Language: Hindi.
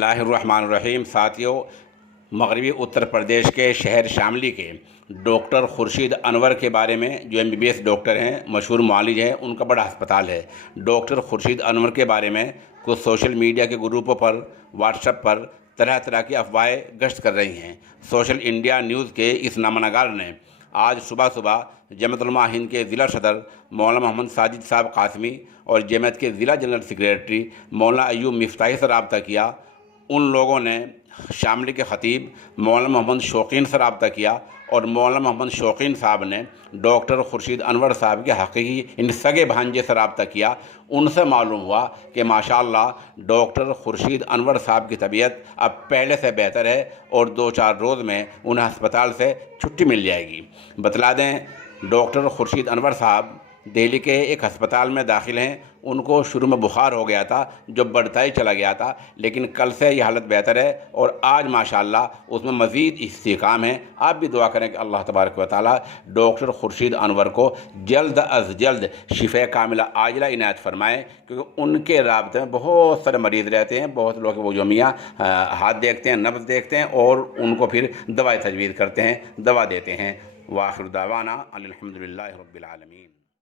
बिस्मिल्लाहिर्रहमानिर्रहीम। साथियों, मगरबी उत्तर प्रदेश के शहर शामली के डॉक्टर खुर्शीद अनवर के बारे में, जो MBBS डॉक्टर हैं, मशहूर मुआलिज हैं, उनका बड़ा अस्पताल है। डॉक्टर खुर्शीद अनवर के बारे में कुछ सोशल मीडिया के ग्रुपों पर, व्हाट्सएप पर तरह तरह की अफवाहें गश्त कर रही हैं। सोशल इंडिया न्यूज़ के इस नामनगार ने आज सुबह सुबह जमात उलमा हिंद के ज़िला सदर मौलाना मोहम्मद साजिद साहब कासमी और जमात के ज़िला जनरल सेक्रेटरी मौलाना अयूब मिफ्ताही से रब्ता किया। उन लोगों ने शामली के ख़तीब मौलाना मोहम्मद शौकीन से रब्ता किया और मौलाना मोहम्मद शौकीन साहब ने डॉक्टर खुर्शीद अनवर साहब के हकीकी इन सगे भांजे से रब्ता किया। उनसे मालूम हुआ कि माशाअल्लाह डॉक्टर खुर्शीद अनवर साहब की तबीयत अब पहले से बेहतर है और 2-4 रोज़ में उन्हें अस्पताल से छुट्टी मिल जाएगी। बतला दें, डॉक्टर खुर्शीद अनवर साहब दिल्ली के एक अस्पताल में दाखिल हैं। उनको शुरू में बुखार हो गया था जो बढ़ता ही चला गया था, लेकिन कल से ये हालत बेहतर है और आज माशाअल्लाह उसमें मज़ीद इस्तेकाम है। आप भी दुआ करें कि अल्लाह तबारक व तआला डॉक्टर खुर्शीद अनवर को जल्द अज जल्द शिफ़ा कामिला आजिला इनायत फरमाएँ, क्योंकि उनके राब्ते में बहुत सारे मरीज़ रहते हैं। बहुत लोग वो जो मियाँ हाथ देखते हैं, नब्ज़ देखते हैं और उनको फिर दवाई तजवीज़ करते हैं, दवा देते हैं। वाखिर दावाना अनिल हम्दुलिल्लाहि रब्बिल आलमीन।